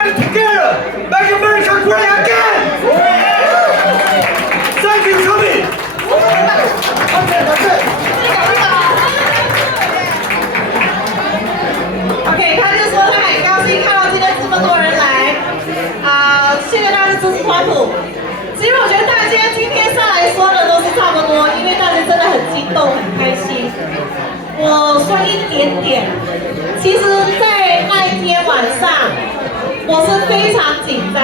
Together, make America great again! Thank you, Tommy! Okay, that's it. OK， 他就说他很高兴看到今天这么多人来，谢谢大家支持川普。其实我觉得大家今天上来说的都是差不多，因为大家真的很激动、很开心。我说一点点，其实，在那一天晚上。我是非常紧张，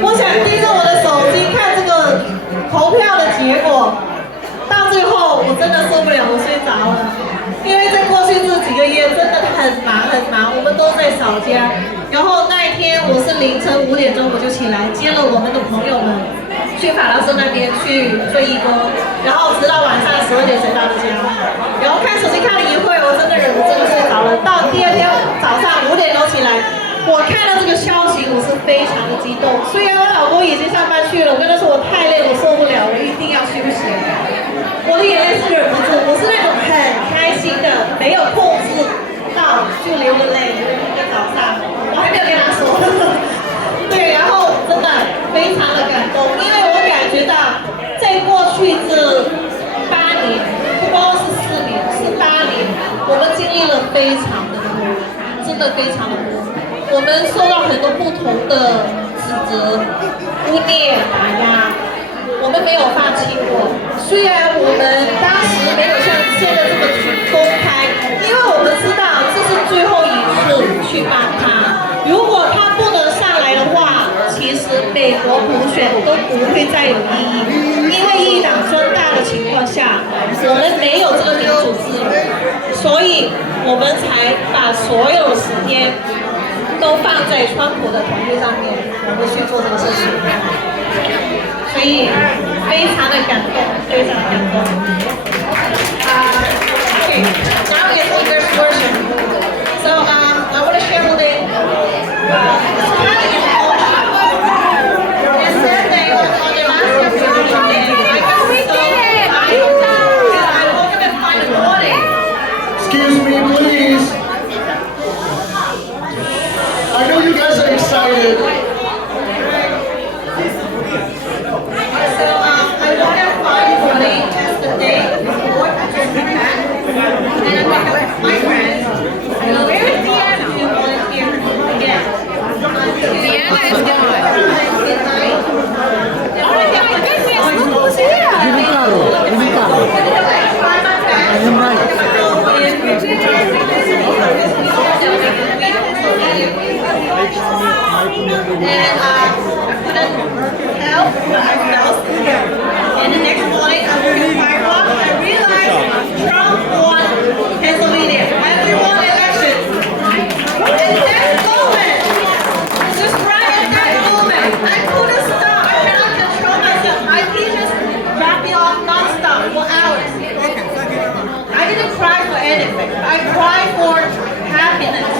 我想盯着我的手机看这个投票的结果，到最后我真的受不了，我睡着了。因为在过去这几个月真的很忙很忙，我们都在扫家。然后那一天我是凌晨5点钟我就起来接了我们的朋友们去法拉盛那边去做义工，然后直到晚上12点才到的家。然后看手机看了一会儿，我真的忍不住睡着了。到第二天早上5点钟起来。我看到这个消息，我是非常的激动。虽然我老公已经上班去了，我跟他说我太累，我受不了，我一定要休息。我的眼泪是忍不住，我是那种很开心的，没有控制到就流了泪。那个早上，我还没有跟他说。对，然后真的非常的感动，因为我感觉到在过去这8年，不光是4年，是8年，我们经历了非常的多，真的非常的多。我们受到很多不同的指责、污蔑、打压，我们没有放弃过。虽然我们当时没有像现在这么去公开，因为我们知道这是最后一次去帮他。如果他不能上来的话，其实美国普选都不会再有意义，因为一党专大的情况下，我们没有这个民主自由，所以我们才把所有时间。都放在川普的团队上面，我们去做这个事情，所以非常的感动，非常的感动。Okay, now it's English version. So I want to share with it. It's kind of emotional. And Saturday was on the last graduation day. I got so tired because I woke up at 5 in the morning. Excuse me, please. I know you guys are excited. So I woke up 5 in the morning just the day before I just got back. And I met up with my friends. And I went to volunteer again. Diana is gone. Midnight. And I couldn't help but I fell asleep. And the next morning, I woke up 5 o'clock. I realized Trump won Pennsylvania. We won the election. And that moment, just right at that moment, I couldn't stop. I cannot control myself. My teachers dropped me off non-stop for hours. I didn't cry for anything. I cried for happiness.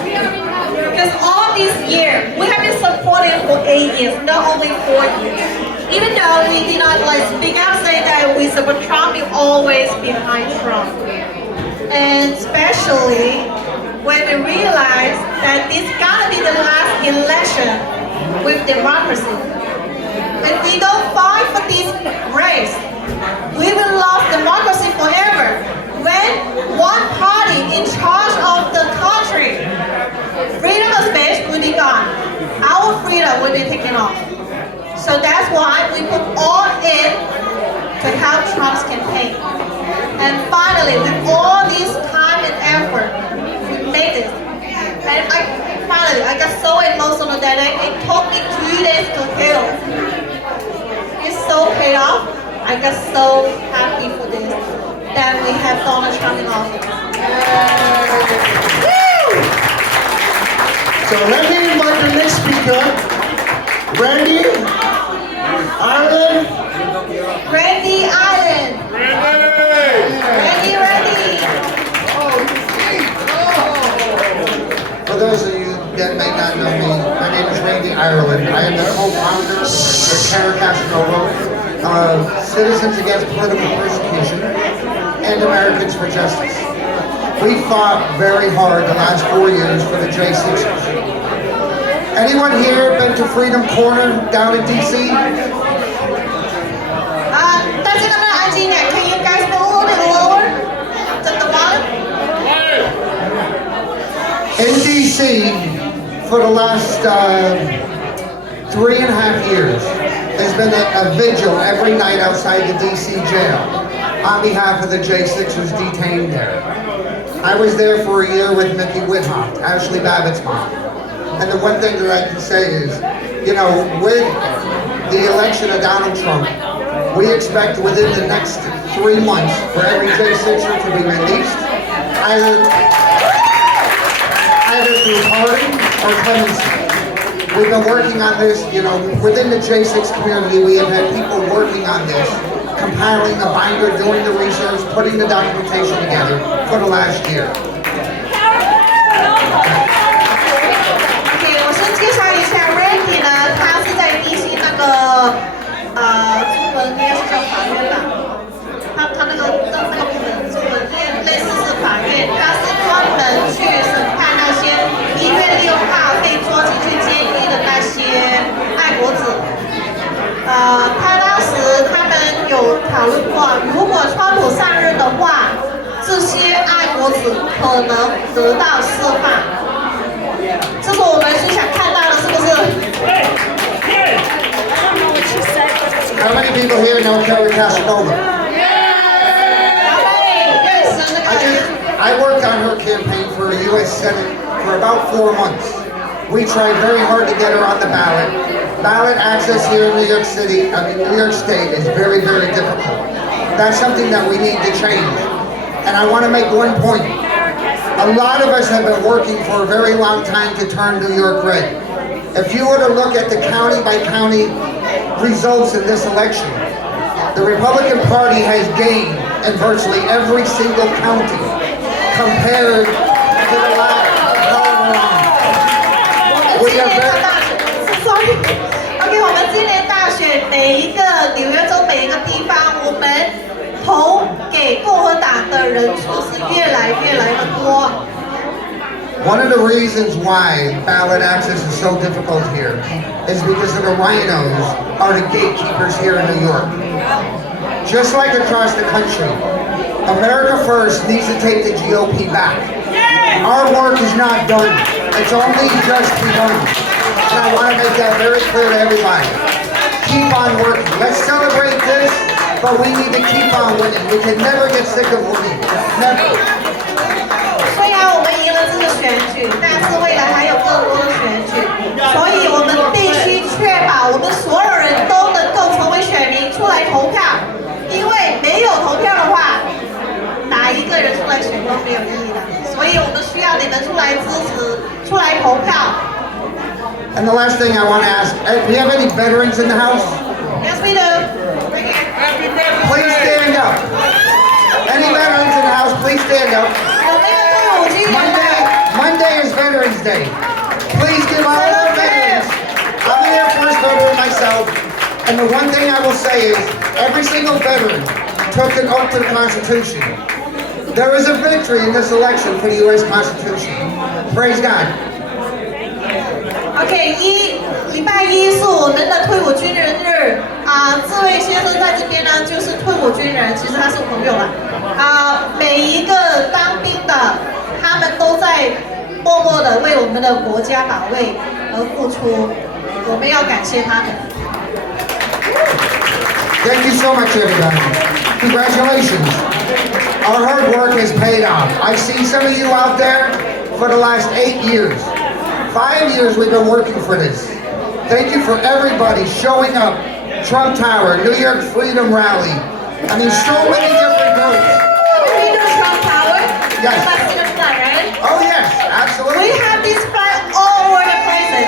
Because all these years, we have been supporting for 8 years, not only 4 years. Even though we did not speak out saying that we support Trump, we always behind Trump. And especially when we realize that this gotta be the last election with democracy. If we don't fight for this race, we will lose democracy forever. When one party in charge of the country, freedom of speech will be gone. Our freedom will be taken off. So that's why we put all in to help Trump's campaign. And finally, with all this time and effort, we made it. And I got so emotional that it took me 2 days to heal. It's so paid off. I got so happy for this, that we have Donald Trump in office. So let me invite the next speaker, Randy Ireland. Randy Allen. Randy. For those of you that may not know me, my name is Randy Ireland. I am the co-founder of Terra Castro, Citizens Against Political Persecution and Americans for Justice. We fought very hard the last 4 years for the J6. Anyone here been to Freedom Corner down in D.C.? 大家能不能安静一点 ？Can you guys be a little bit lower? The volume? In D.C., for the last 3.5 years, there's been a vigil every night outside the D.C. jail on behalf of the J6ers detained there. I was there for a year with Mickey Whithoff, Ashley Babbitt's mom. And the one thing that I can say is, you know, with the election of Donald Trump, we expect within the next 3 months for every J6er to be released, either through pardon or clemency. We've been working on this, you know, within the J6 community, we have had people working on this, compiling a binder, doing the research, putting the documentation together for the last year. 我先介绍一下 Randy 呢，他是在 DC 那个中文应该是叫法院吧，他那个部门中文类似是法院，他是专门去审判那些1月6号被捉进去监狱的那些爱国者。他当时他们有讨论过，如果川普上任的话，这些爱国者可能得到释放。这是我们最想看到的，是不是？ How many people here know Kerry Casanova? I worked on her campaign for U.S. Senate for about 4 months. We tried very hard to get her on the ballot. Ballot access here in New York City, New York State is very, very difficult. That's something that we need to change. And I want to make one point. A lot of us have been working for a very long time to turn New York red. If you were to look at the county by county results in this election, the Republican Party has gained in virtually every single county compared to the last however long. We are very... OK， 我们今年大选每一个纽约州每一个地方，我们投给共和党的人数是越来的多。One of the reasons why ballot access is so difficult here is because of the rhinos are the gatekeepers here in New York. Just like across the country, America First needs to take the GOP back. Our work is not done. It's only just begun. And I want to make that very clear to everybody. Keep on working. Let's celebrate this, but we need to keep on winning. We can never get sick of winning. Never. 虽然我们赢了这个选举，但是未来还有更多的选举，所以我们必须确保我们所有人都能够成为选民，出来投票。因为没有投票的话，哪一个人出来选都没有意义的。所以我们需要你们出来支持，出来投票。And the last thing I want to ask, do we have any veterans in the house? Yes, we do. Please stand up. Any veterans in the house, please stand up. Monday is Veterans Day. Please give all our veterans. I'm an Air Force veteran myself, and the one thing I will say is every single veteran took an oath to the Constitution. There is a victory in this election for the U.S. Constitution. Praise God. OK，礼拜一是我们的退伍军人日这位先生在这边呢，就是退伍军人，其实他是我朋友了每一个当兵的，他们都在默默的为我们的国家保卫而付出，我们要感谢他们。Thank you so much, everybody. Congratulations. Our hard work has paid off. I've seen some of you out there for the last 8 years. 5 years we've been working for this. Thank you for everybody showing up. Trump Tower, New York Freedom Rally. I mean, so many different groups. You know Trump Tower? Yes. You must see the flag, right? Oh yes, absolutely. We have this flag all over the places.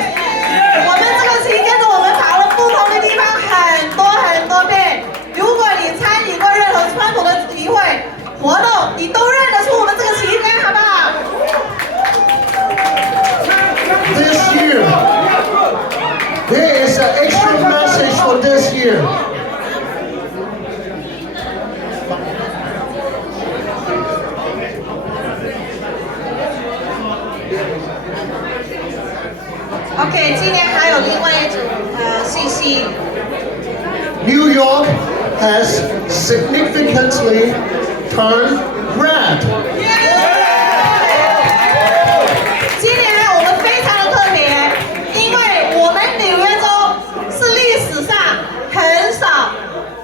我们这个旗跟着我们跑了不同的地方很多遍。如果你参与过任何川普的集会活动，你都认得出我们这个旗杆，好不好？ This year, there is an extra message for this year. OK，还有另外一组信息。New York has significantly turned red. 今年我们非常的特别，因为我们纽约州是历史上很少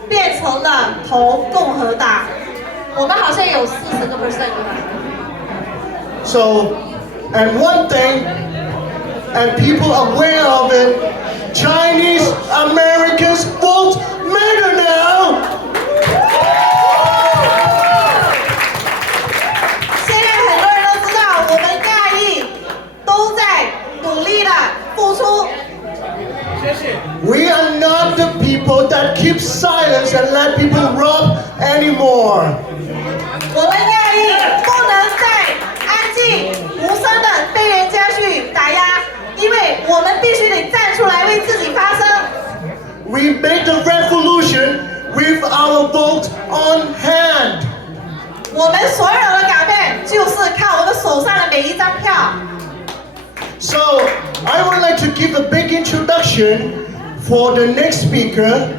变成了投共和党，我们好像有40%对吧？ So, and one thing, and people aware of it, Chinese Americans vote matter now. 现在很多人都知道，我们亚裔都在努力的付出。 We are not the people that keep silence and let people rob anymore. 我们亚裔不能再安静无声的被人家去打压，因为我们必须得站出来为自己发声。 We made the revolution with our vote on hand. 我们所有的改变就是靠我们手上的每一张票。 So, I would like to give a big introduction for the next speaker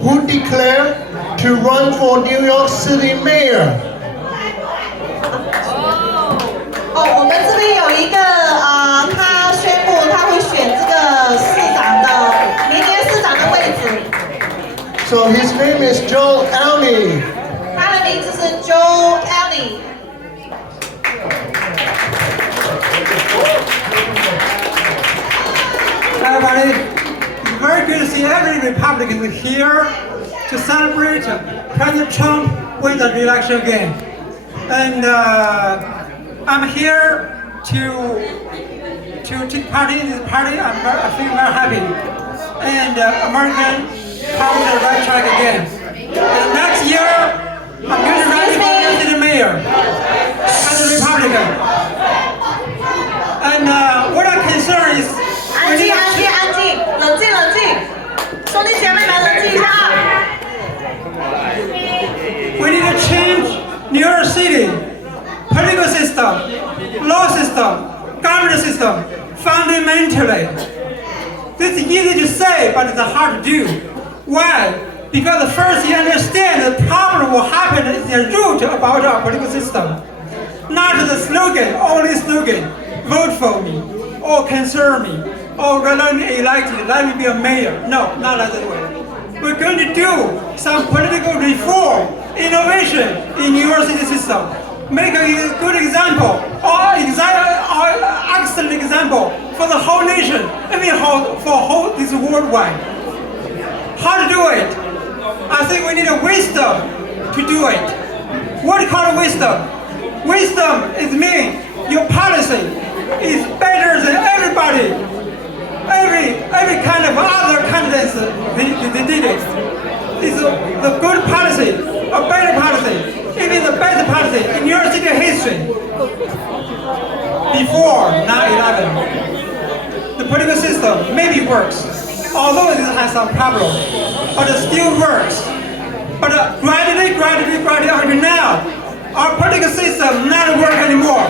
who declared to run for New York City Mayor. 我们这边有一个他宣布他会选这个市长的明年市长的位置。 So his name is Joe Alney. 他的名字是 Joe Alney。 Everybody, it's very good to see every Republican here to celebrate President Trump win the re-election again. And I'm here to take part in this party. I feel very happy. And American power on the right track again. And next year, I'm going to run for New York City Mayor as a Republican. And what I'm concerned is 安静，安静，安静，冷静，冷静，兄弟姐妹们，冷静一下啊！ we need to change New York City political system, law system, government system fundamentally. This is easy to say, but it's hard to do. Why? Because first you understand the problem will happen is the root about our political system. Not the slogan, only slogan, vote for me, or concern me, or let me elect me, let me be a mayor. No, not that way. We're going to do some political reform, innovation in New York City system. Make a good example, or excellent example for the whole nation, even for this worldwide. How to do it? I think we need a wisdom to do it. What do you call wisdom? Wisdom is mean your policy is better than everybody. Every kind of other candidates they did it. It's the good policy, a better policy, even the best policy in New York City history. Before 9/11, the political system maybe works, although it has some problems, but it still works. But gradually until now, our political system not work anymore.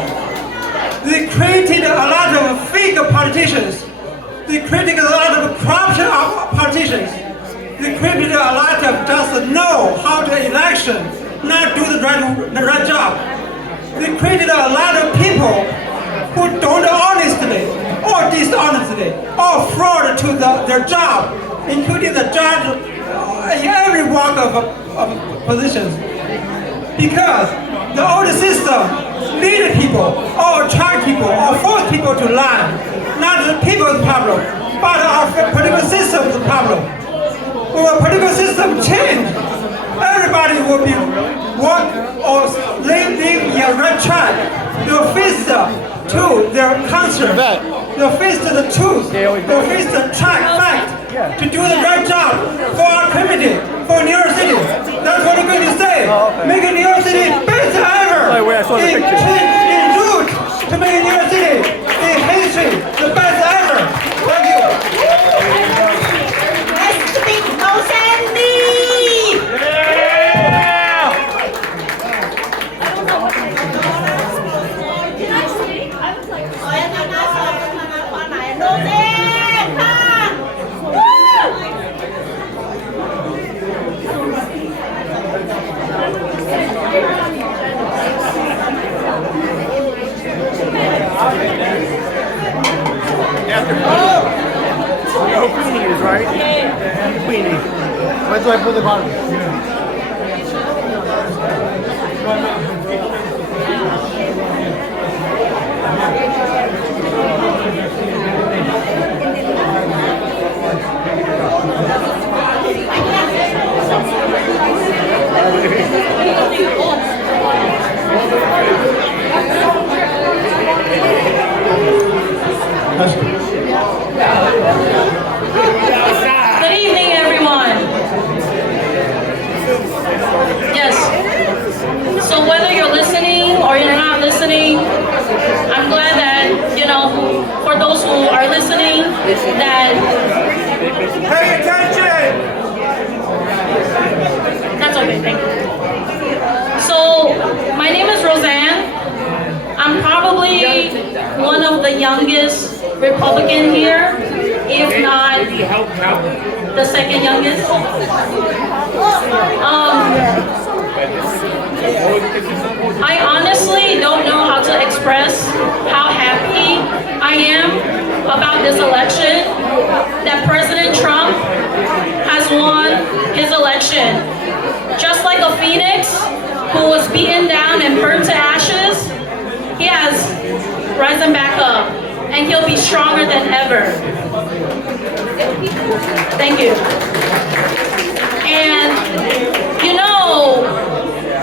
They created a lot of fake politicians. They created a lot of corruption of politicians. They created a lot of just know how to election, not do the right job. They created a lot of people who don't honestly or dishonestly or fraud to their job, including the judge in every walk of positions. Because the old system lead people or attract people or force people to lie. Not the people's problem, but our political system's problem. When our political system change, everybody will be walk or live in a right track. They'll face to their concern. They'll face to the truth. They'll face the fact to do the right job for our community, for New York City. That's what we're going to say. Make New York City better ever. In route to make New York City in history the best ever. Thank you. Let's speak no Sandy. No Sandy. know who Queenie is, right? Queenie. Where do I put the bottom? Good evening, everyone. Yes. So whether you're listening or you're not listening, I'm glad that, for those who are listening, that... Pay attention! That's okay, thank you. So, my name is Roseanne. I'm probably one of the youngest Republican here, if not the second youngest. I honestly don't know how to express how happy I am about this election, that President Trump has won his election. Just like a phoenix who was beaten down and burned to ashes, he has risen back up, and he'll be stronger than ever. Thank you. And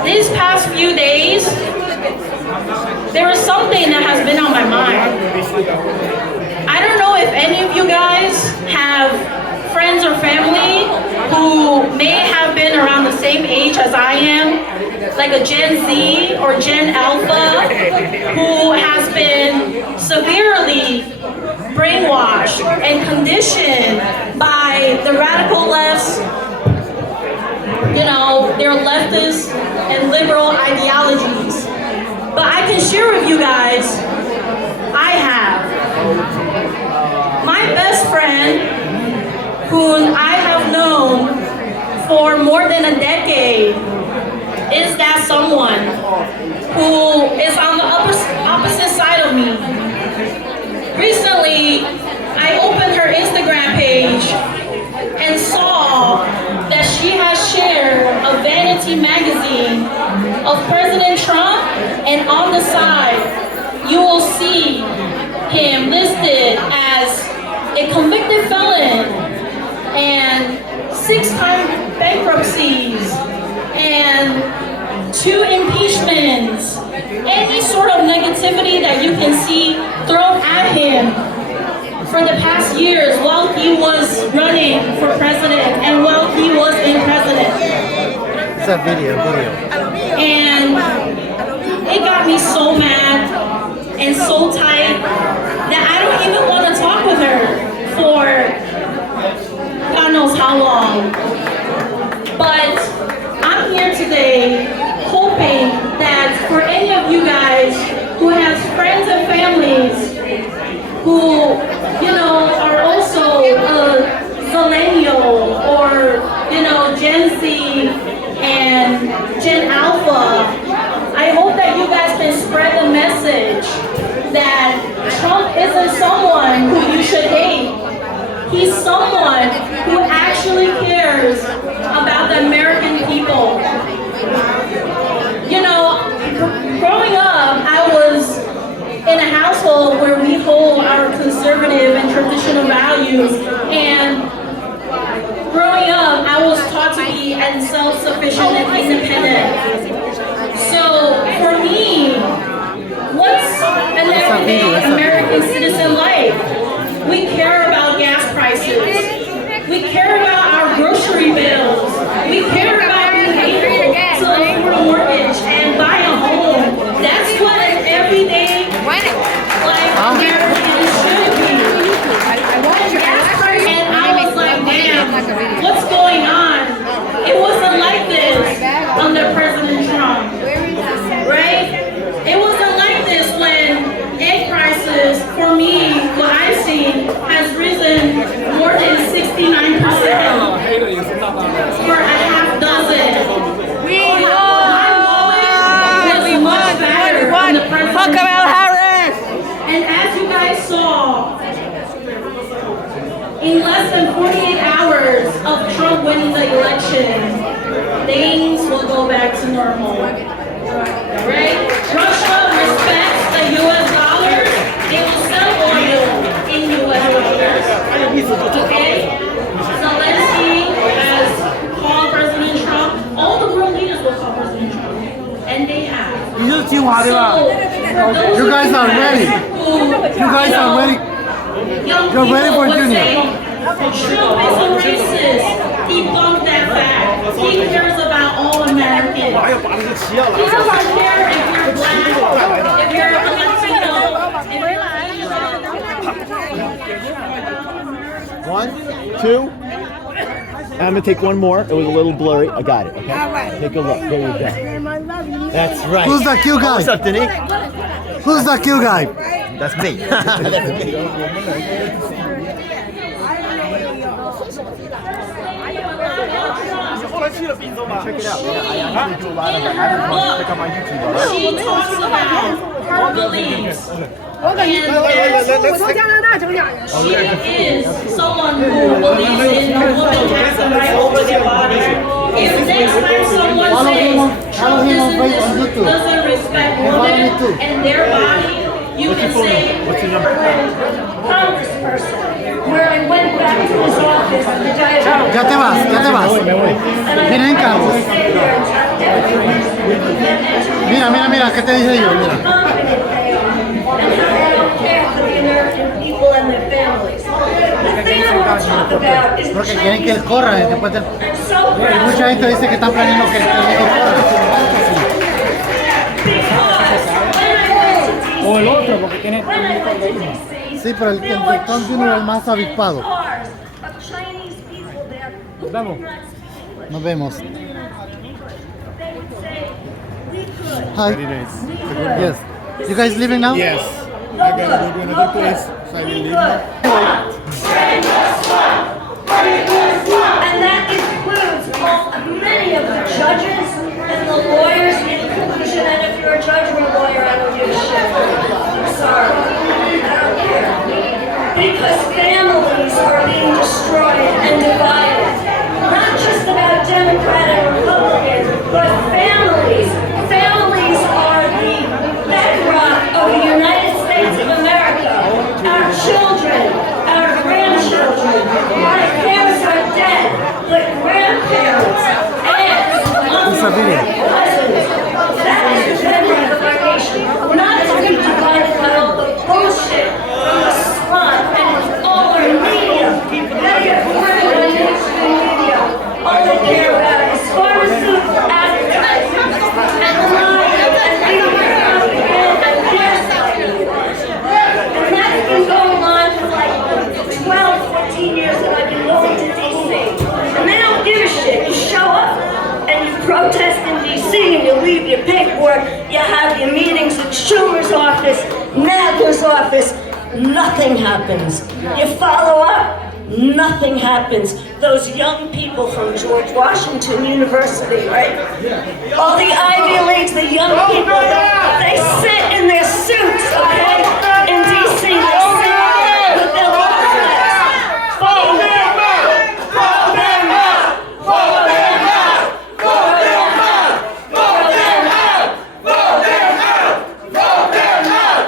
these past few days, there is something that has been on my mind. I don't know if any of you guys have friends or family who may have been around the same age as I am, like a Gen Z or Gen Alpha, who has been severely brainwashed and conditioned by the radical left's, their leftist and liberal ideologies. But I can share with you guys, I have. My best friend, who I have known for more than a decade, is that someone who is on the opposite side of me. Recently, I opened her Instagram page and saw that she has shared a vanity magazine of President Trump, and on the side, you will see him listed as a convicted felon and 6-time bankruptcies and 2 impeachments, any sort of negativity that you can see thrown at him for the past years while he was running for president and while he was in president. It's a video. And it got me so mad and so tight that I don't even want to talk with her for God knows how long. But I'm here today hoping that for any of you guys who have friends and families who, are also millennial or, Gen Z and Gen Alpha, I hope that you guys can spread the message that Trump isn't someone who you should hate. He's someone who actually cares about the American people. Growing up, I was in a household where we hold our conservative and traditional values, and growing up, I was taught to be self-sufficient and independent. So for me, what's an everyday American citizen like? We care about gas prices. We care about our grocery bills. We care about being able to afford a mortgage and buy a home. That's what an everyday American should be. And I was like, damn, what's going on? It wasn't like this under President Trump, right? It wasn't like this when egg prices, for me, what I've seen, has risen more than 69% for a half dozen in less than 48 hours of Trump winning the election, things will go back to normal. Right? Russia respects the US dollars. They will sell oil in US dollars. Okay? Zelensky has called President Trump. All the world leaders will call President Trump. And they have. So, You guys are ready. You guys are ready. You're ready for Junior. Trump is a racist. Debunk that fact. He cares about all Americans. He doesn't care if you're black, if you're a Latino, if you're One, two. I'm gonna take one more. It was a little blurry. I got it. Okay. Take a look. There you go. That's right. Who's the cute guy? What's up, Denny? Who's the cute guy? That's me. That's me. Check it out. I actually do a lot of it. I check out my YouTube. she talks about her beliefs. And she is someone who believes in a woman has the right over their body. If next time someone says Trump doesn't respect women and their body, you can say congressperson. Where I went back to his office and the guy Ya te vas, ya te vas. Vienen cargos. Mira, mira, mira, ¿qué te dije yo? Mira. Porque quieren que él corra después del... Mucha gente dice que están planeando que él corra. O el otro, porque tiene... Sí, pero el Trump Jr. es el más avispado. Nos vemos. Nos vemos. Hi. Very nice. Yes. You guys leaving now? Yes. I gotta go to another place, so I will leave now. And that includes many of the judges and the lawyers in conclusion. And if you're a judge or a lawyer, I don't give a shit. I'm sorry. I don't care. Because families are being destroyed and divided. Not just about Democrat and Republican, but families. Families are the bedrock of the United States of America. Our children, our grandchildren, our parents are dead, but grandparents, aunts, uncles, cousins, that is the bedrock of our nation. Not to be divided by all the bullshit from the slum and all our media. They have worked on mainstream media. All they care about is pharmaceutical advertising and lying and media propaganda and gaslighting. And that's been going on for like 12, 14 years that I've been going to D.C. And they don't give a shit. You show up and you protest in D.C. and you leave your paperwork. You have your meetings at Schumer's office, Nadler's office. Nothing happens. You follow up. Nothing happens. Those young people from George Washington University, right? All the Ivy Leagues, the young people, they sit in their suits, okay? In D.C., they sit with their laptops. Follow them out! Follow them out! Follow them out! Follow them out! Follow them out! Follow them out! Follow them out!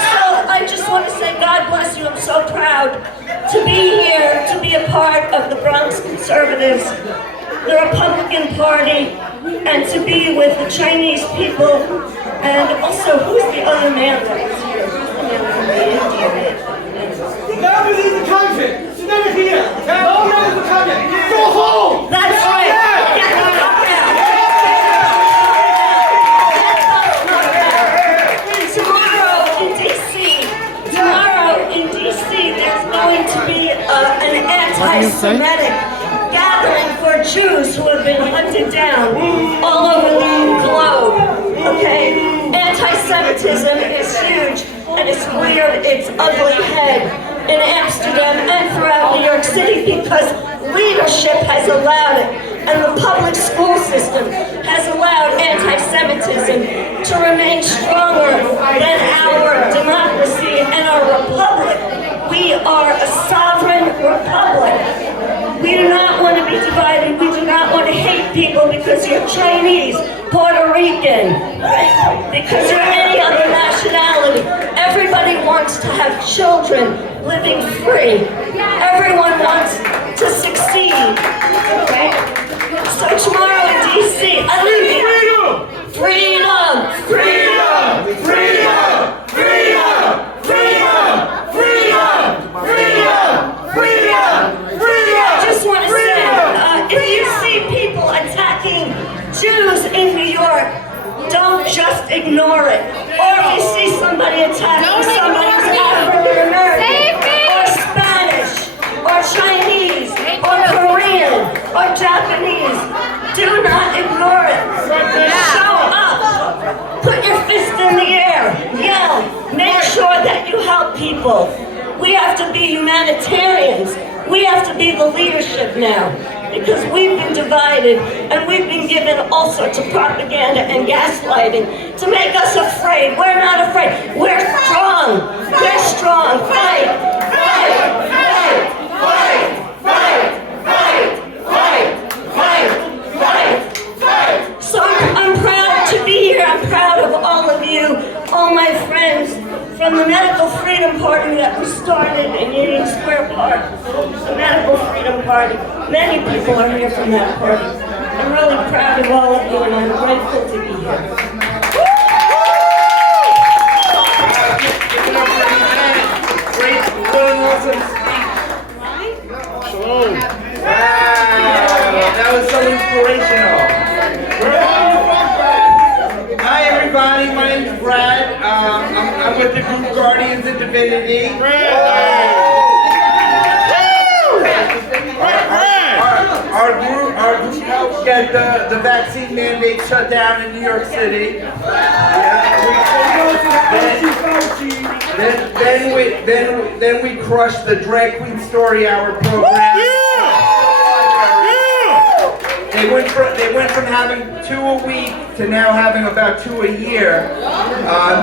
So I just want to say God bless you. I'm so proud to be here, to be a part of the Bronx Conservatives, the Republican Party, and to be with the Chinese people, and also, who's the other man that was here? Who's the man from the Indian? Never leave the country. She's never here. No man is coming. Go home. That's right. Get the fuck out. Tomorrow in D.C., there's going to be an anti-Semitic gathering for Jews who have been hunted down all over the globe. Okay? Anti-Semitism is huge, and it's reared its ugly head in Amsterdam and throughout New York City because leadership has allowed it, and the public school system has allowed anti-Semitism to remain stronger than our democracy and our republic. We are a sovereign divided. We do not want to hate people because you're Chinese, Puerto Rican, right? Because you're any other nationality. Everybody wants to have children living free. Everyone wants to succeed. Okay? So tomorrow in DC, I live here. Freedom! Freedom! Freedom! Freedom! Freedom! Freedom! Freedom! Freedom! Freedom! I just want to say, if you see people attacking Jews in New York, don't just ignore it. Or if you see somebody attacking somebody who's African American, or Spanish, or Chinese, or Korean, or Japanese, do not ignore it. Show up. Put your fist in the air. Yell. Make sure that you help people. We have to be humanitarians. We have to be the leadership now. Because we've been divided and we've been given all sorts of propaganda and gaslighting to make us afraid. We're not afraid. We're strong. We're strong. Fight. Fight. Fight. Fight. Fight. Fight. Fight. Fight. Fight. Fight. So I'm proud to be here. I'm proud of all of you, all my friends from the Medical Freedom Party that we started in Union Square Park. The Medical Freedom Party. Many people are here from that party. I'm really proud of all of you and I'm grateful to be here. Great, awesome speech. Wow, that was so inspirational. Hi everybody, my name's Brad. I'm with the group Guardians of Divinity. Our group helped get the vaccine mandate shut down in New York City. Then we crushed the Drag Queen Story Hour program. They went from having 2 a week to now having about 2 a year.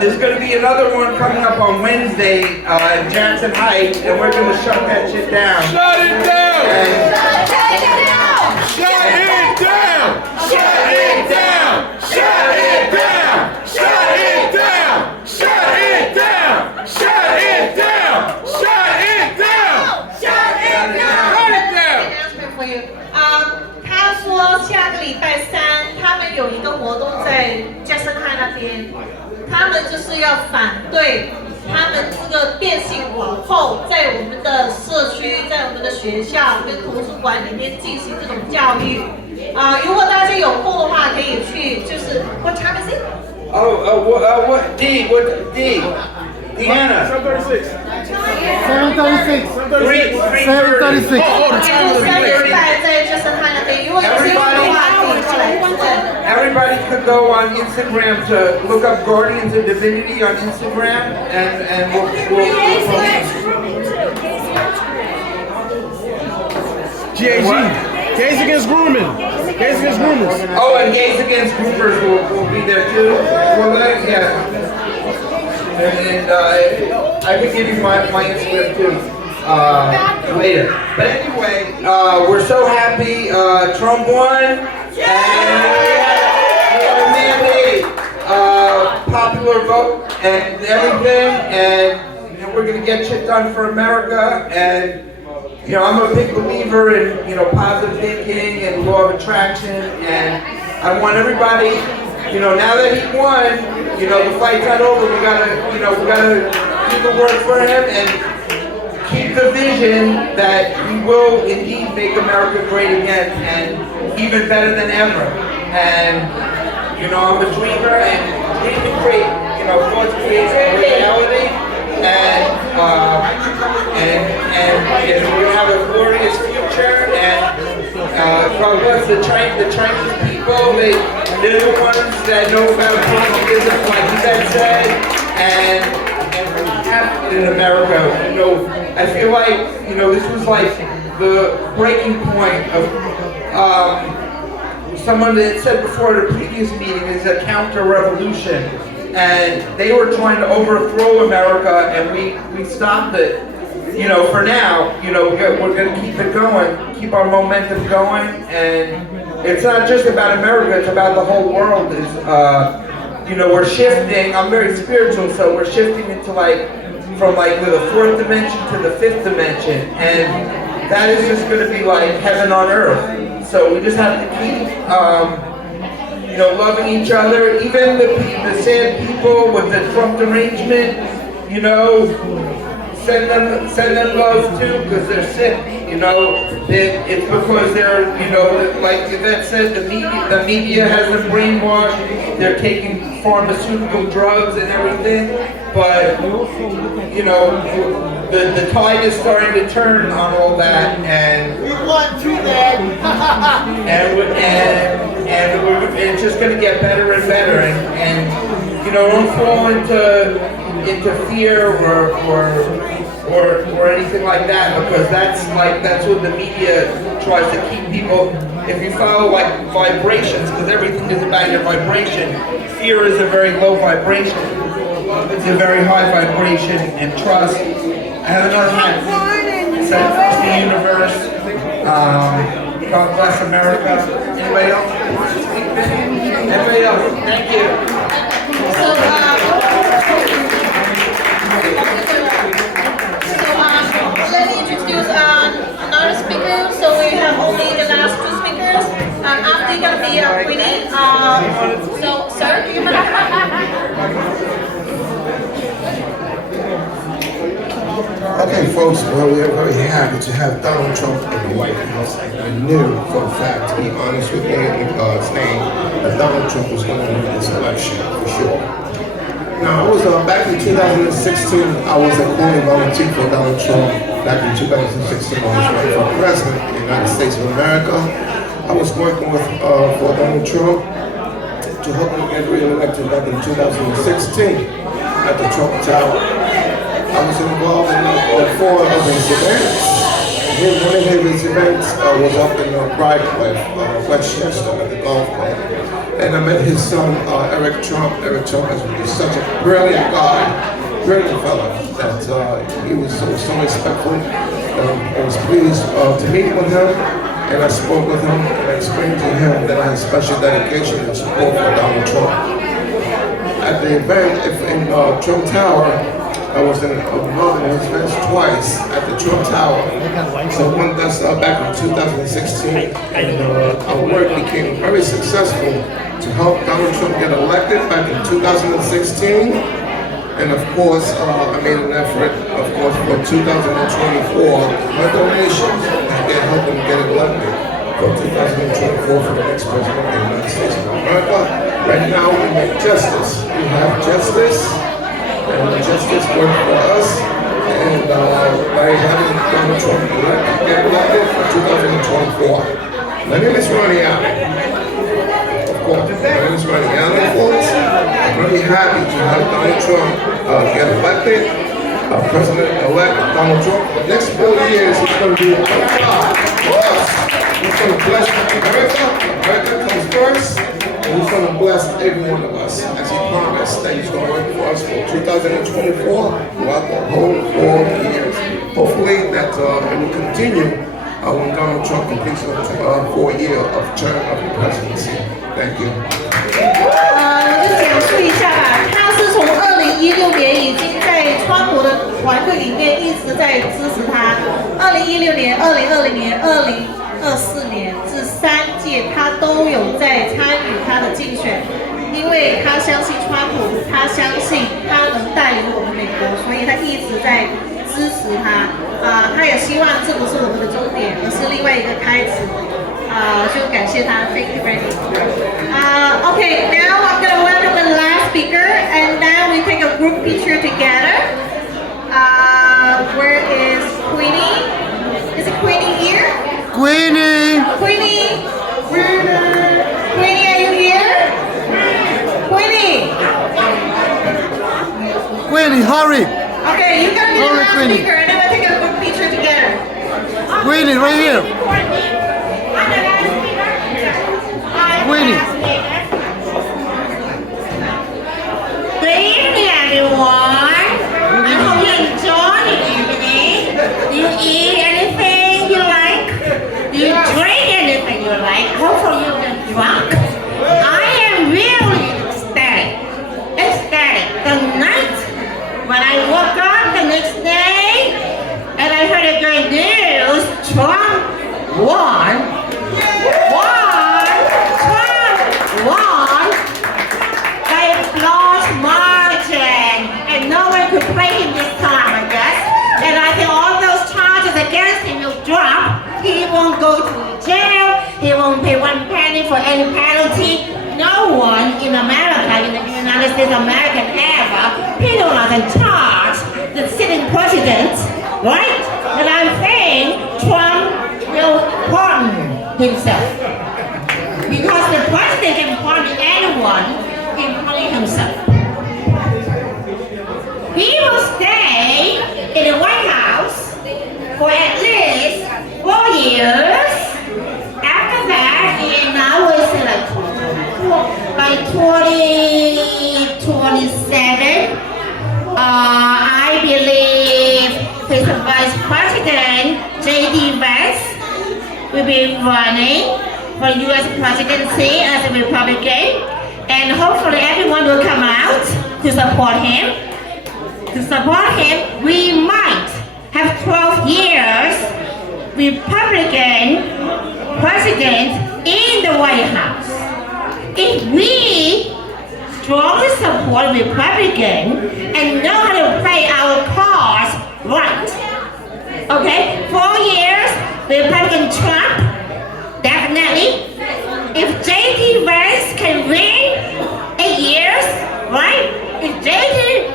There's going to be another one coming up on Wednesday in Jackson Heights, and we're going to shut that shit down. Shut it down! Shut it down! Shut it down! Shut it down! Shut it down! Shut it down! Shut it down! Shut it down! Shut it down! Shut it down! Shut it down! For you. 他说下个礼拜3他们有一个活动在 Jackson Heights 那边，他们就是要反对他们这个变性皇后在我们的社区、在我们的学校跟图书馆里面进行这种教育。如果大家有空的话，可以去，就是 What time is it? What D? Deanna. 7:36. 7:36。在 Jackson Heights 那边，如果有机会的话，可以过来。 Everybody could go on Instagram to look up Guardians of Divinity on Instagram, and we'll GAG. Gays Against Grooming. Gays Against Groomers. Oh, and Gays Against Groomers will be there too. Well, yeah. And I can give you my Instagram too later. But anyway, we're so happy Trump won, and we have a mandate, popular vote, and everything, and you know, we're gonna get shit done for America. And you know, I'm a big believer in positive thinking and law of attraction, and I want everybody. You know, now that he won, the fight's not over. We gotta do the work for him and keep the vision that he will indeed make America great again and even better than ever. And I'm a dreamer, and dreaming great. Thoughts create reality, and we're gonna have a glorious future. And God bless the Chinese people. They're the ones that know about communism, like you said, and happening in America. I feel like this was like the breaking point of someone that said before at a previous meeting is a counter-revolution, and they were trying to overthrow America, and we stopped it. you know, for now, you know, we're going to keep it going, keep our momentum going, and it's not just about America, it's about the whole world. You know, we're shifting, I'm very spiritual, so we're shifting into from the fourth dimension to the fifth dimension, and that is just going to be like heaven on earth. So we just have to keep, you know, loving each other, even the sad people with the Trump derangement, you know, send them love too, because they're sick, you know. It's because they're, you know, like Yvette said, the media has them brainwashed, they're taking pharmaceutical drugs and everything, but, you know, the tide is starting to turn on all that, and We want to that. and it's just going to get better and better, and you know, don't fall into fear or anything like that, because that's what the media tries to keep people. If you follow like vibrations, because everything is about your vibration, fear is a very low vibration. It's a very high vibration, and trust. I have another hand. Said trust the universe. God bless America. Anybody else? Anybody else? Thank you. Let me introduce another speaker. So we have only the last two speakers. After you're gonna be Queenie. So, sir, do you have? Okay, folks, well, we are very happy to have Donald Trump in the White House. I knew for a fact, to be honest with you, in God's name, that Donald Trump was going to win this election, for sure. Now, I was, back in 2016, I was a quoting volunteer for Donald Trump. Back in 2016, I was running for president of the United States of America. I was working with, for Donald Trump to help him get re-elected back in 2016 at the Trump Tower. I was involved in 4 of his events. One of his events was up in Briarcliff, Westchester, at the golf club. And I met his son, Eric Trump. Eric Trump is such a brilliant guy, brilliant fellow, that he was so respectful. I was pleased to meet with him, and I spoke with him, and I explained to him that I had special dedication and support for Donald Trump. At the event in Trump Tower, I was involved in his events twice at the Trump Tower. So one that's back in 2016, and our work became very successful to help Donald Trump get elected back in 2016. And of course, I made an effort, of course, for 2024, my donations, and help him get elected for 2024 for the next president of the United States of America. Right now, we make justice. We have justice. And justice worked for us, and by having Donald Trump get elected for 2024. My name is Ronnie Allen. Of course, my name is Ronnie Allen, folks. I'm really happy to have Donald Trump get elected, President-elect Donald Trump. The next 4 years, he's going to be on top for us. He's going to bless America. America comes first. And he's going to bless every one of us, as he promised that he's going to work for us for 2024 throughout the whole 4 years. Hopefully that it will continue when Donald Trump completes a 4-year of term of the presidency. Thank you. 我就简述一下吧，他是从2016年已经在川普的团队里面一直在支持他。2016年、2020年、2024年这3届，他都有在参与他的竞选，因为他相信川普，他相信他能带领我们美国，所以他一直在支持他。他也希望这不是我们的终点，而是另外一个开始。就感谢他 ，Thank you very much. Okay, now I'm gonna welcome the last speaker, and then we take a group picture together. Where is Queenie? Is it Queenie here? Queenie! Queenie! Queenie, are you here? Queenie! Queenie, hurry! Okay, you're gonna be the last Queenie. speaker, and then we'll take a group picture together. Queenie, right here! Queenie! Good evening, everyone. I hope you enjoy the evening. won. Trump won by a large margin, and no one could play him this time, I guess. And I think all those charges against him will drop. He won't go to jail. He won't pay 1 penny for any penalty. No one in America, in the United States of America, ever penalized and charged the sitting president, right? And I'm saying Trump will pardon himself. Because the president can pardon anyone, including himself. He will stay in the White House for at least 4 years. After that, and I will say like by 2027, I believe his vice president, J.D. Vance, will be running for U.S. presidency as a Republican, and hopefully everyone will come out to support him. To support him, we might have 12 years Republican president in the White House. If we strongly support Republican and know how to play our cards right, okay, 4 years Republican Trump, definitely. If J.D. Vance can win 8 years, right? If J.D.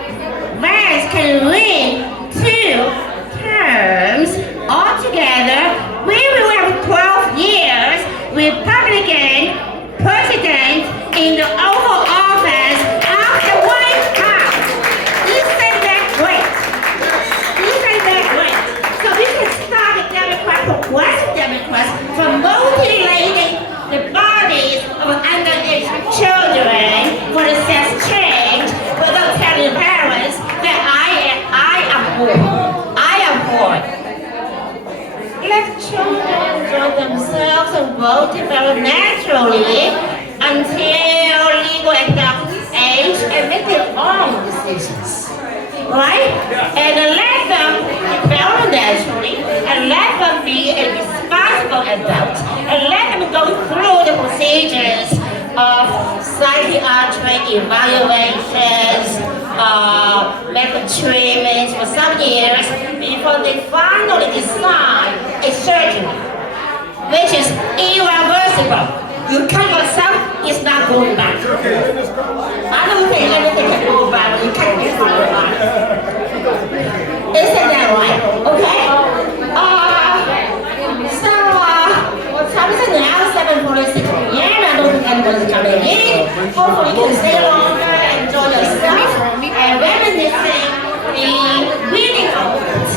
Vance can win 2 terms altogether, we will have 12 years Republican president in the Oval Office of the White House. Isn't that great? Isn't that great? So we can start the progressive Democrats from mutilating the bodies of underage children for the sex change without telling parents that I am bored. Let children enjoy themselves and vote very naturally until legal adult age and make their own decisions. Right? And let them develop naturally and let them be a responsible adult and let them go through the procedures of psychiatric evaluations, medical treatments for some years before they finally decide a surgery, which is irreversible. You cut yourself, it's not going back. I don't think anything can go back when you cut yourself. Isn't that right? Okay? What time is it now? 7:46 p.m. I don't think anybody's coming in. Hopefully you can stay longer, enjoy yourself, and reminiscing the winning moment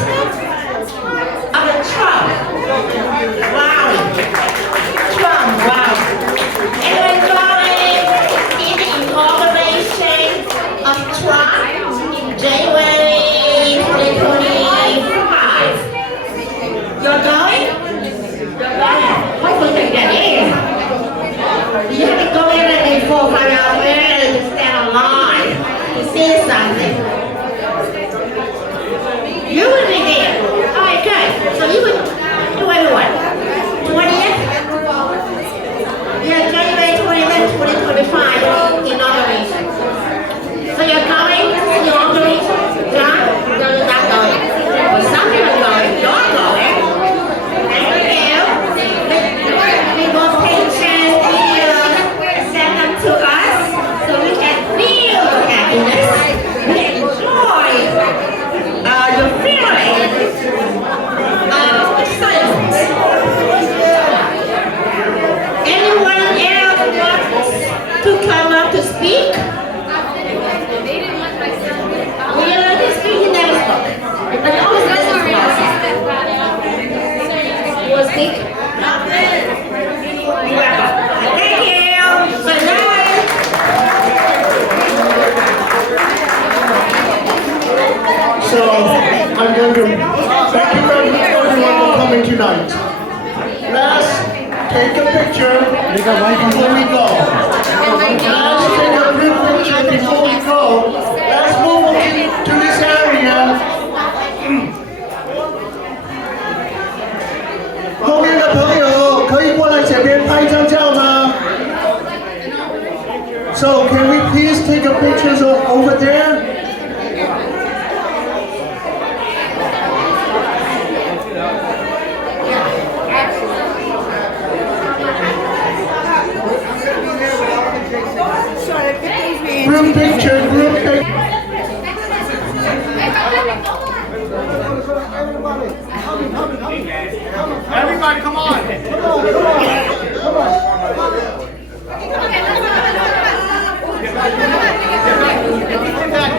of the Trump rally. Trump rally. And we're enjoying the inauguration of Trump in January 2025. You're going? Hopefully you can get in. You have to go in like 4 or 5 hours early to stand online to see something. You will be there. Alright, good. So you would do everyone. 20th? Yeah, January 20th, 2025 inauguration. So you're going to the inauguration? John? No, you're not going. But some people are going. You're going. Thank you. We will pictures, videos, send them to us so we can feel the happiness. We enjoy your feeling of excitement. Anyone else wants to come up to speak? Would you like to speak? You never spoke. But you always listen to us. You will speak? You're welcome. Thank you. So now So I'm going to thank you very much everyone for coming tonight. Let's take a picture before we go. Let's take a group picture before we go. Let's move to this area.后面的朋友拍张照吗 ？So can we please take a pictures over there? Group picture, group picture. Everybody, come on.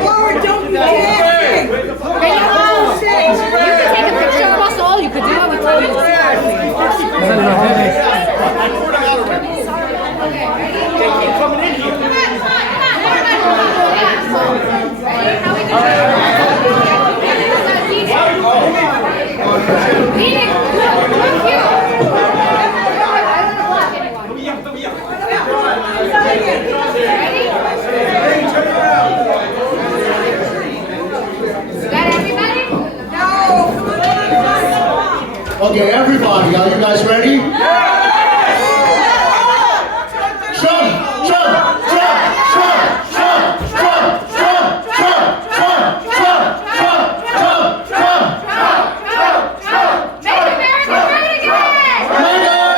Forward, don't be dancing. Bring your own thing. You can take a picture of us all. You could do it with Okay, everybody, are you guys ready? Jump, jump, jump, jump, jump, jump, jump, jump, jump, jump, jump, jump, jump, jump. Make America great again.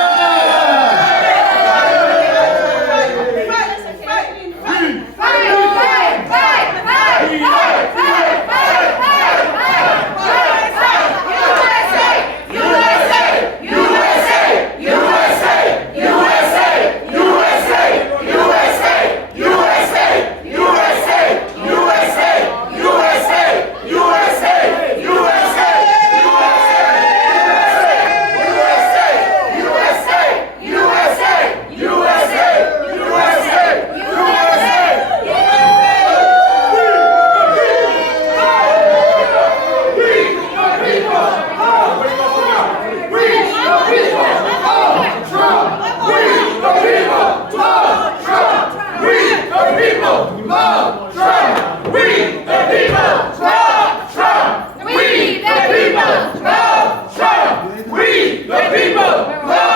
We the people